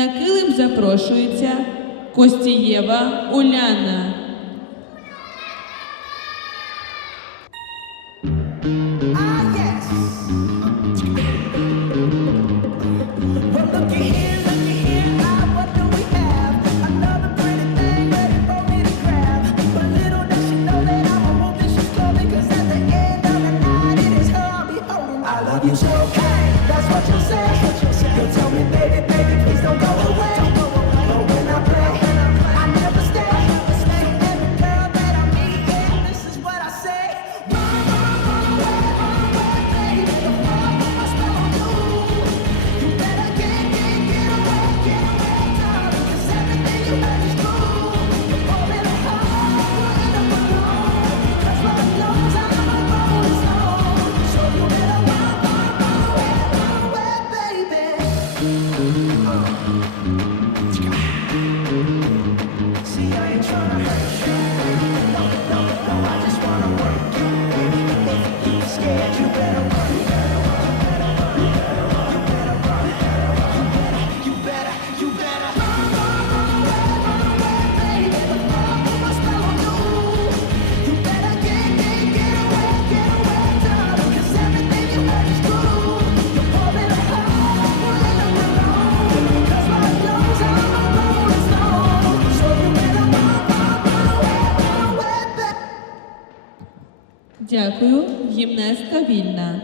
На килим запрошується Костієва Уляна. you okay. That's what you say. Thank you. Дякую, гімнастка вільна.